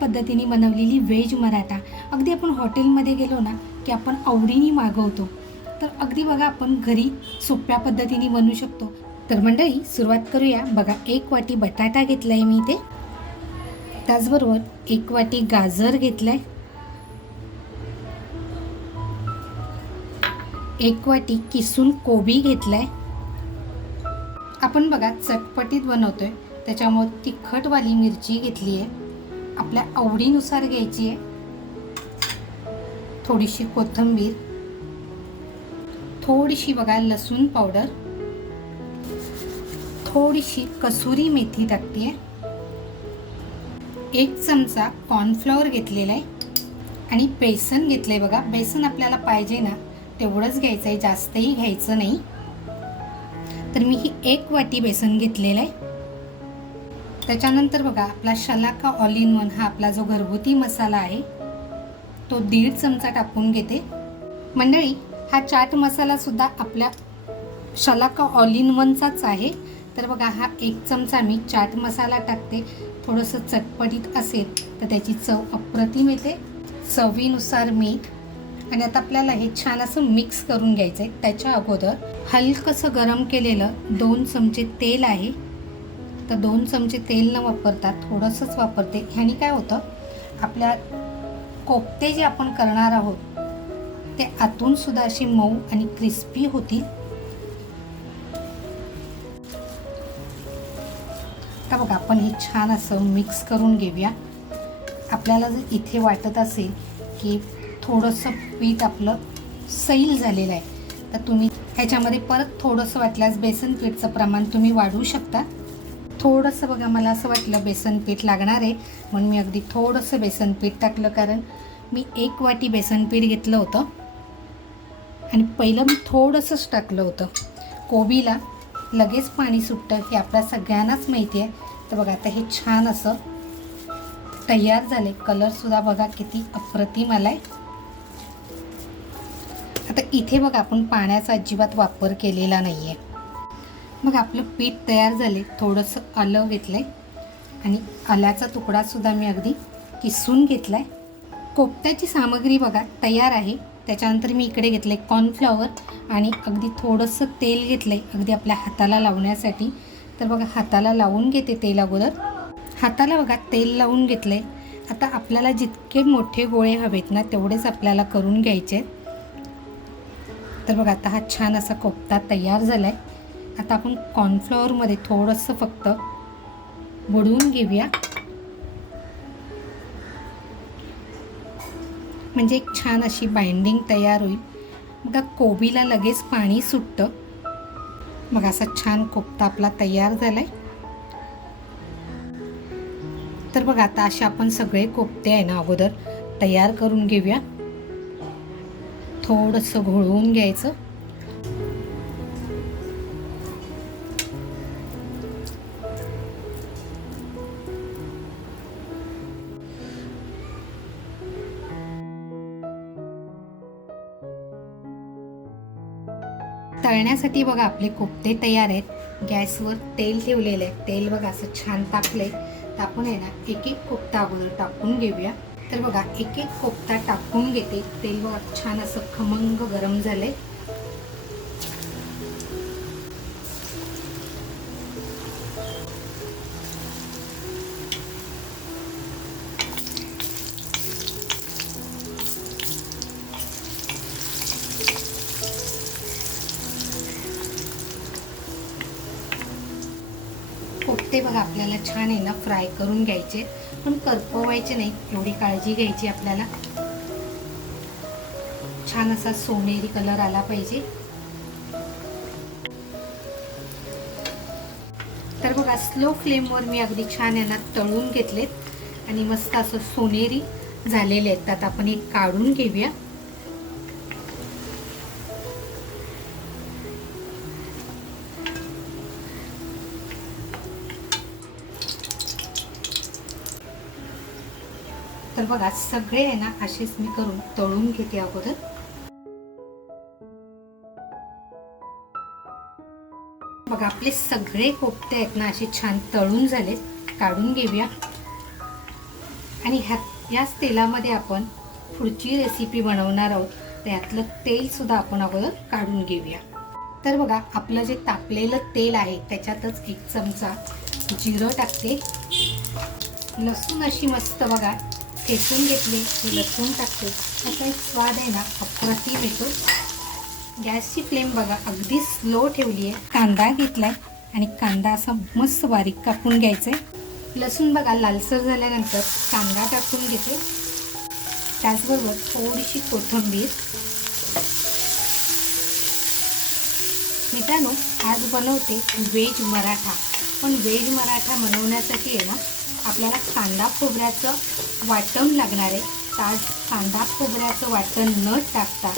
पद्धतीने बनवलेली व्हेज मराठा. अगदी आपण हॉटेलमध्ये गेलो ना की आपण आवडीने मागवतो, तर अगदी बघा आपण घरी सोप्या पद्धतीने बनवू शकतो. तर मंडळी सुरुवात करूया. बघा 1 वाटी बटाटा घेतला आहे मी इथे, त्याचबरोबर 1 वाटी गाजर घेतला आहे, 1 वाटी किसून कोबी घेतला आहे. आपण बघा चटपटीत बनवतोय त्याच्यामुळे तिखटवाली मिरची घेतली आहे, आपल्या आवडीनुसार घ्यायची आहे. थोडीशी कोथिंबीर, थोडीशी बघा लसूण पावडर, थोडीशी कसुरी मेथी टाकते आहे, 1 चमचा कॉर्नफ्लॉवर घेतलेला आहे आणि बेसन घेतलं आहे. बघा बेसन आपल्याला पाहिजे ना तेवढंच घ्यायचं आहे, जास्तही घ्यायचं नाही. तर मी ही 1 वाटी बेसन घेतलेलं आहे. त्याच्यानंतर बघा आपला शलाका ऑल इन वन हा आपला जो घरगुती मसाला आहे तो 1.5 चमचा टाकून घेते. मंडळी हा चाट मसाला सुद्धा आपल्या शलाका ऑल इन वनचाच आहे. तर बघा हा 1 चमचा मी चाट मसाला टाकते. थोडंसं चटपटीत असेल तर त्याची चव अप्रतिम येते. चवीनुसार मीठ. आणि आता आपल्याला हे छान असं मिक्स करून घ्यायचं आहे. त्याच्या अगोदर हलकंसं गरम केलेलं 2 चमचे तेल आहे, तर 2 चमचे तेल न वापरता थोडंसंच वापरते. ह्यानी काय होतं, आपल्या कोफ्ते जे आपण करणार आहोत ते आतून सुद्धा अशी मऊ आणि क्रिस्पी होतील. आता बघा आपण हे छान असं मिक्स करून घेऊया. आपल्याला जर इथे वाटत असेल की थोडंसं पीठ आपलं सैल झालेलं आहे तर तुम्ही ह्याच्यामध्ये परत थोडंसं वाटल्यास बेसन पीठचं प्रमाण तुम्ही वाढवू शकता. थोडंसं बघा मला असं वाटलं बेसन पीठ लागणार आहे म्हणून मी अगदी थोडंसं बेसन पीठ टाकलं, कारण मी 1 वाटी बेसन पीठ घेतलं होतं आणि पहिलं मी थोडंसंच टाकलं होतं. कोबीला लगेच पाणी सुटतं हे आपल्या सगळ्यांनाच माहिती आहे. तर बघा आता हे छान असं तयार झाले. कलरसुद्धा बघा किती अप्रतिम आला आहे. आता इथे बघा आपण पाण्याचा अजिबात वापर केलेला नाही आहे. मग आपलं पीठ तयार झाले. थोडंसं आलं घेतलं आहे आणि आल्याचा तुकडासुद्धा मी अगदी किसून घेतला आहे. कोफ्त्याची सामग्री बघा तयार आहे. त्याच्यानंतर मी इकडे घेतलं आहे कॉर्नफ्लॉवर आणि अगदी थोडंसं तेल घेतलं आहे अगदी आपल्या हाताला लावण्यासाठी. तर बघा हाताला लावून घेते तेल अगोदर. हाताला बघा तेल लावून घेतलं आहे. आता आपल्याला जितके मोठे गोळे हवेत ना तेवढेच आपल्याला करून घ्यायचे आहेत. तर बघा आता हा छान असा कोफ्ता तयार झाला आहे. आता आपण कॉर्नफ्लॉवरमध्ये थोडंसं फक्त बुडवून घेऊया, म्हणजे एक छान अशी बाइंडिंग तयार होईल. बघा कोबीला लगेच पाणी सुटतं. मग असा छान कोफ्ता आपला तयार झाला आहे. तर बघा आता असे आपण सगळे कोफ्ते आहे ना अगोदर तयार करून घेऊया. थोडंसं घोळवून घ्यायचं. तळण्यासाठी बघा आपले कोफ्ते तयार आहेत. गॅसवर तेल ठेवलेलं आहे. तेल बघा असं छान तापलंय. तर आपण आहे ना एक कोफ्ता अगोदर टाकून घेऊया. तर बघा एक कोफ्ता टाकून घेते. तेल बघा छान असं खमंग गरम झालंय. कोफ्ते बघा आपल्याला छान आहे ना फ्राय करून घ्यायचे, पण करपवायचे नाही एवढी काळजी घ्यायची आपल्याला. छान असा सोनेरी कलर आला पाहिजे. तर बघा स्लो फ्लेमवर मी अगदी छान यांना तळून घेतलेत आणि मस्त असं सोनेरी झालेले आहेत. आता आपण एक काढून घेऊया. तर बघा सगळे आहे ना असेच मी करून तळून घेते अगोदर. बघा आपले सगळे कोफ्ते आहेत ना असे छान तळून झालेत. काढून घेऊया आणि याच तेलामध्ये आपण पुढची रेसिपी बनवणार आहोत. त्यातलं तेलसुद्धा आपण अगोदर काढून घेऊया. तर बघा, आपलं जे तापलेलं तेल आहे त्याच्यातच 1 चमचा जिरं टाकते. लसूण अशी मस्त बघा ठेचून घेतली की लसूण टाकते. त्याचा एक स्वाद आहे ना अप्रतिम येतो. गॅसची फ्लेम बघा अगदी स्लो ठेवली आहे. कांदा घेतलाय आणि कांदा असा मस्त बारीक कापून घ्यायचा आहे. लसूण बघा लालसर झाल्यानंतर कांदा टाकून घेते. त्याचबरोबर थोडीशी कोथिंबीर. मित्रांनो, आज बनवते व्हेज मराठा. पण व्हेज मराठा बनवण्यासाठी आहे ना आपल्याला कांदा खोबऱ्याचं वाटण लागणार आहे. आज कांदा खोबऱ्याचं वाटण न टाकता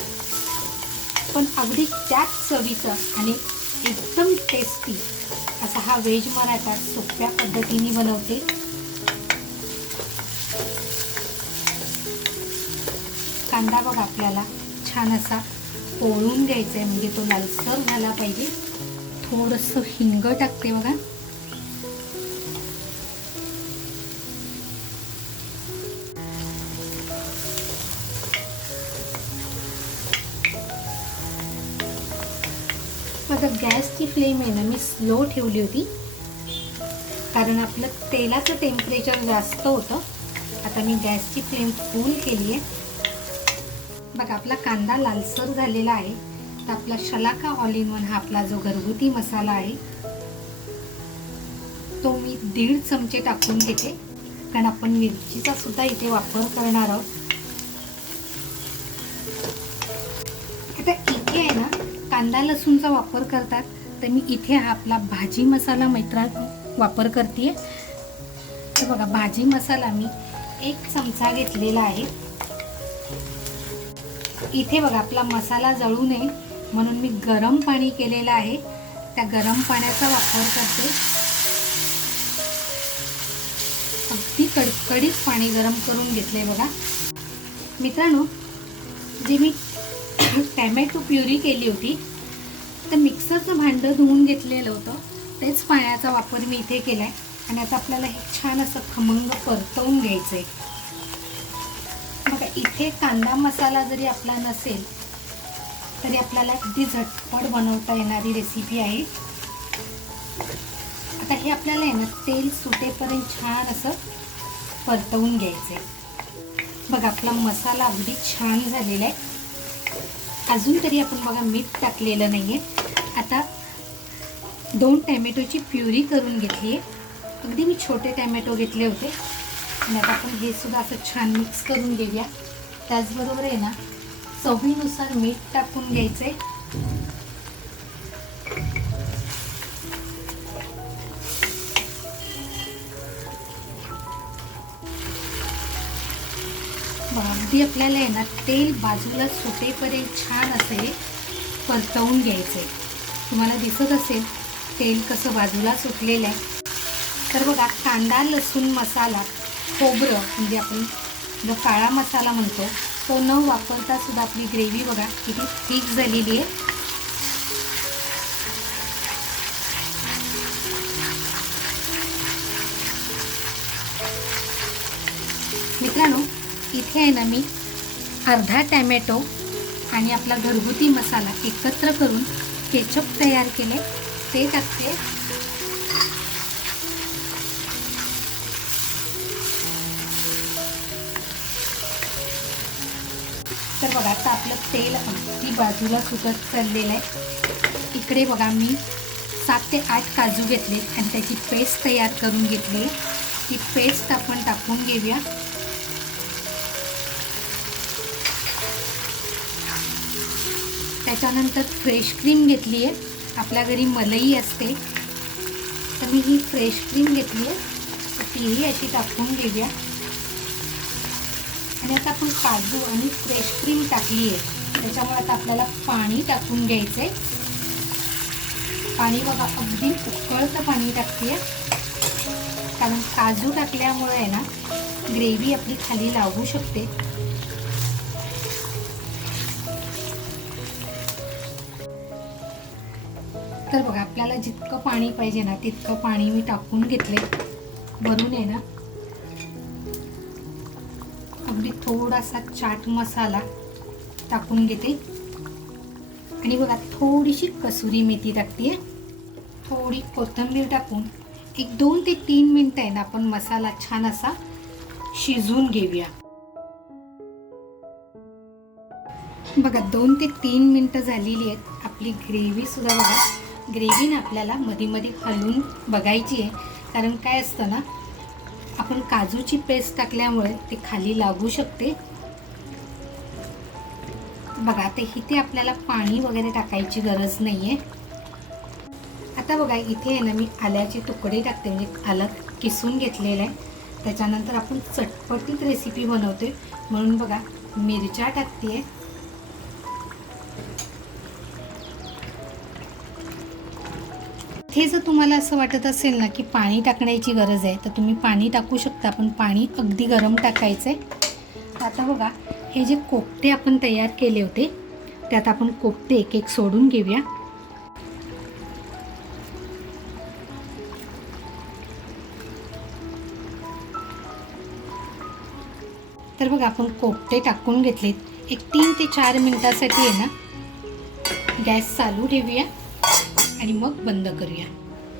पण अगदी त्याच चवीचं आणि एकदम टेस्टी असा हा व्हेज मराठा सोप्या पद्धतीने बनवते. कांदा बघा आपल्याला छान असा पोळून घ्यायचा आहे, म्हणजे तो लालसर झाला पाहिजे. थोडंसं हिंग टाकते बघा. आता गॅसची फ्लेम आहे ना मी स्लो ठेवली होती, कारण आपलं तेलाचं टेम्परेचर जास्त होतं. आता मी गॅसची फ्लेम फुल केली आहे. बघा आपला कांदा लालसर झालेला आहे. तर आपला शलाका ऑल इन वन हा आपला जो घरगुती मसाला आहे तो मी 1.5 चमचे टाकून घेते, कारण आपण मिरचीचा सुद्धा इथे वापर करणार आहोत. आता इथे आहे ना कांदा लसूणचा वापर करतात, तर मी इथे आपला भाजी मसाला वापर करते. तर बघा भाजी मसाला मी 1 चमचा घेतलेला आहे. इथे बघा आपला मसाला जळू नये म्हणून मी गरम पाणी केलेलं आहे. त्या गरम पाण्याचा वापर करते. अगदी कडकडीत पाणी गरम करून घेतले बघा. मित्रांनो, जे मी टॅमॅटो प्युरी केली होती तर मिक्सरचं भांडं धुवून घेतलेलं होतं, तेच पाण्याचा वापर मी इथे केला आहे. आणि आता आपल्याला हे छान असं खमंग परतवून घ्यायचं आहे. बघा इथे कांदा मसाला जरी आपला नसेल तरी आपल्याला अगदी झटपट बनवता येणारी रेसिपी आहे. आता हे आपल्याला आहे ना तेल सुटेपर्यंत छान असं परतवून घ्यायचं आहे. बघा आपला मसाला अगदी छान झालेला आहे. अजून तरी आपण बघा मीठ टाकलेलं नाही आहे. आता 2 टॅमॅटोची प्युरी करून घेतली आहे. अगदी मी छोटे टॅमॅटो घेतले होते. आणि आता आपण हे सुद्धा असं छान मिक्स करून घेऊया. त्याचबरोबर आहे ना चवीनुसार मीठ टाकून घ्यायचं आहे. अगदी आपल्याला आहे ना तेल बाजूला सुटेपर्यंत छान असे परतवून घ्यायचं आहे. तुम्हाला दिसत असेल तेल कसं बाजूला सुटलेलं आहे. तर बघा कांदा लसूण मसाला खोबरं म्हणजे आपण जो काळा मसाला म्हणतो तो न वापरता सुद्धा आपली ग्रेव्ही बघा किती थिक झालेली आहे. मित्रांनो, इथे आहे ना मी अर्धा टॅमॅटो आणि आपला घरगुती मसाला एकत्र करून केचप तयार केले ते टाकते. तर बघा आता आपलं तेल अगदी बाजूला सुटत चाललेलं आहे. इकडे बघा मी 7 ते 8 काजू घेतले आणि त्याची पेस्ट तयार करून घेतली. ती पेस्ट आपण टाकून घेऊया. त्याच्यानंतर फ्रेश क्रीम घेतली आहे. आपल्या घरी मलई असते तर मी ही फ्रेश क्रीम घेतली आहे, तर तीही अशी टाकून घेऊया. आणि आता आपण काजू आणि फ्रेश क्रीम टाकली आहे, त्याच्यामुळे आता आपल्याला पाणी टाकून घ्यायचं आहे. पाणी बघा अगदी उकळतं पाणी टाकते, कारण काजू टाकल्यामुळे आहे ना ग्रेव्ही आपली खाली लागू शकते. तर बघा आपल्याला जितकं पाणी पाहिजे ना तितकं पाणी मी टाकून घेतले. वरून आहे ना थोडासा चाट मसाला टाकून घेते आणि बघा थोडीशी कसुरी मेथी टाकते, थोडी कोथिंबीर टाकून एक 2 ते 3 मिनिटं आहे ना आपण मसाला छान असा शिजवून घेऊया. बघा 2 ते 3 मिनिटं झालेली आहेत. आपली ग्रेव्ही सुद्धा बघा, ग्रेव्ही ना आपल्याला मध्ये मध्ये हलवून बघायची आहे, कारण काय असतं ना आपण काजूची पेस्ट टाकल्यामुळे ते खाली लागू शकते. बघा आता इथे आपल्याला पाणी वगैरे टाकायची गरज नाही आहे. आता बघा इथे आहे ना मी आल्याचे तुकडे टाकते, म्हणजे आलं किसून घेतलेलं आहे. त्याच्यानंतर आपण चटपटीत रेसिपी बनवते म्हणून बघा मिरच्या टाकते. इथे जर तुम्हाला असं वाटत असेल ना की पाणी टाकण्याची गरज आहे तर तुम्ही पाणी टाकू शकता, पण पाणी अगदी गरम टाकायचं आहे. आता बघा हे जे कोफ्ते आपण तयार केले होते त्यात आपण कोफ्ते एक एक सोडून घेऊया. तर बघा आपण कोफ्ते टाकून घेतलेत. एक 3 ते 4 मिनिटासाठी आहे ना गॅस चालू ठेवूया आणि मग बंद करूया.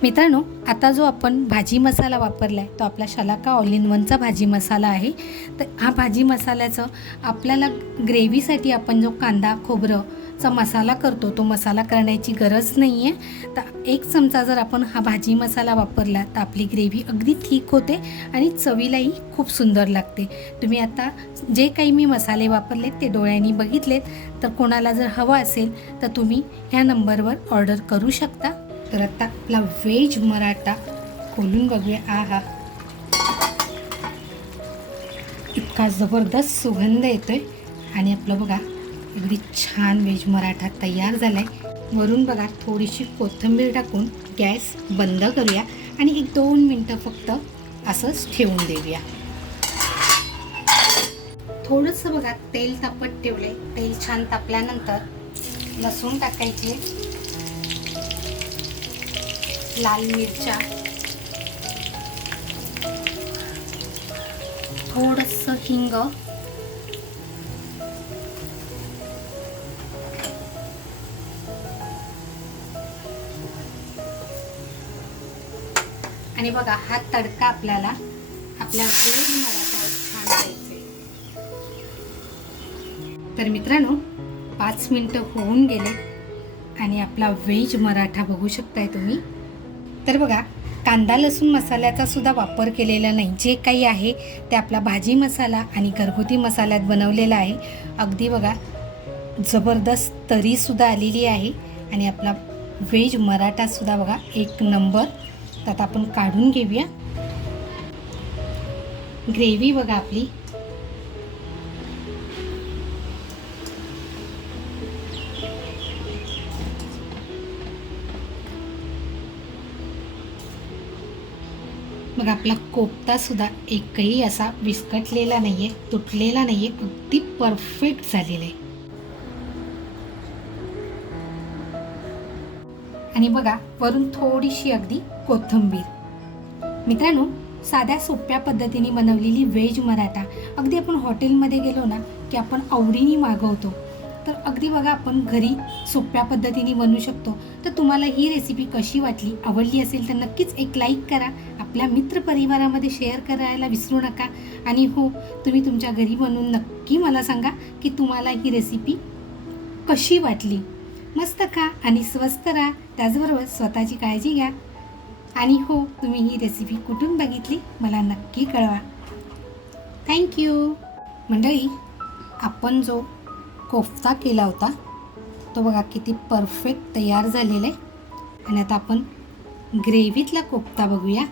मित्रांनो, आता जो आपण भाजी मसाला वापरला आहे तो आपला शलाका ऑल इन वनचा भाजी मसाला आहे. तर हा भाजी मसाल्याचं आपल्याला ग्रेव्हीसाठी आपण जो कांदा खोबरंचा मसाला करतो तो मसाला करण्याची गरज नाही आहे. तर 1 चमचा जर आपण हा भाजी मसाला वापरला तर आपली ग्रेव्ही अगदी थिक होते आणि चवीलाही खूप सुंदर लागते. तुम्ही आता जे काही मी मसाले वापरलेत ते डोळ्यांनी बघितलेत, तर कोणाला जर हवं असेल तर तुम्ही ह्या नंबरवर ऑर्डर करू शकता. तर आता आपला व्हेज मराठा खोलून बघूया. आहा, इतका जबरदस्त सुगंध येतोय आणि आपलं बघा अगदी छान व्हेज मराठा तयार झालाय. वरून बघा थोडीशी कोथिंबीर टाकून गॅस बंद करूया आणि 1-2 मिनटं फक्त असंच ठेवून देऊया. थोडंसं बघा तेल तापत ठेवलंय. तेल छान तापल्यानंतर लसूण टाकायचे, लाल मिरच्या, थोडंसं हिंग, आणि बघा हा तडका आपल्याला आपल्या व्हेज मराठ्यावर छान द्यायचा आहे. तर मित्रांनो 5 मिनिटं होऊन गेले आणि आपला व्हेज मराठा बघू शकताय तुम्ही. तर बघा कांदा लसूण मसाल्याचा सुद्धा वापर केलेला नाही. जे काही आहे ते आपला भाजी मसाला आणि घरगुती मसाल्यात बनवलेला आहे. अगदी बघा जबरदस्त तरीसुद्धा आलेली आहे आणि आपला व्हेज मराठासुद्धा बघा 1 नंबर. त्यात आपण काढून घेऊया. ग्रेव्ही बघा आपली बघा, आपला कोफ्ता सुद्धा एकही असा विस्कटलेला नाहीये, तुटलेला नाहीये, अगदी परफेक्ट झालेला आहे. आणि बघा वरून थोडीशी अगदी कोथिंबीर. मित्रांनो, साध्या सोप्या पद्धतीने बनवलेली व्हेज मराठा अगदी आपण हॉटेलमध्ये गेलो ना की आपण आवडीने मागवतो. तर अगदी बघा आपण घरी सोप्या पद्धतीने बनवू शकतो. तर तुम्हाला ही रेसिपी कशी वाटली, आवडली असेल तर नक्कीच एक लाईक करा, आपल्या मित्रपरिवारामध्ये शेअर करायला विसरू नका. आणि हो, तुम्ही तुमच्या घरी बनवून नक्की मला सांगा की तुम्हाला ही रेसिपी कशी वाटली. मस्त खा आणि स्वस्त राहा, त्याचबरोबर स्वतःची काळजी घ्या. आणि हो, तुम्ही ही रेसिपी कुठून बघितली मला नक्की कळवा. थँक्यू. मंडळी, आपण जो कोफ्ता केला होता तो बघा किती परफेक्ट तयार झालेला आहे. आणि आता आपण ग्रेव्हीतला कोफ्ता बघूया.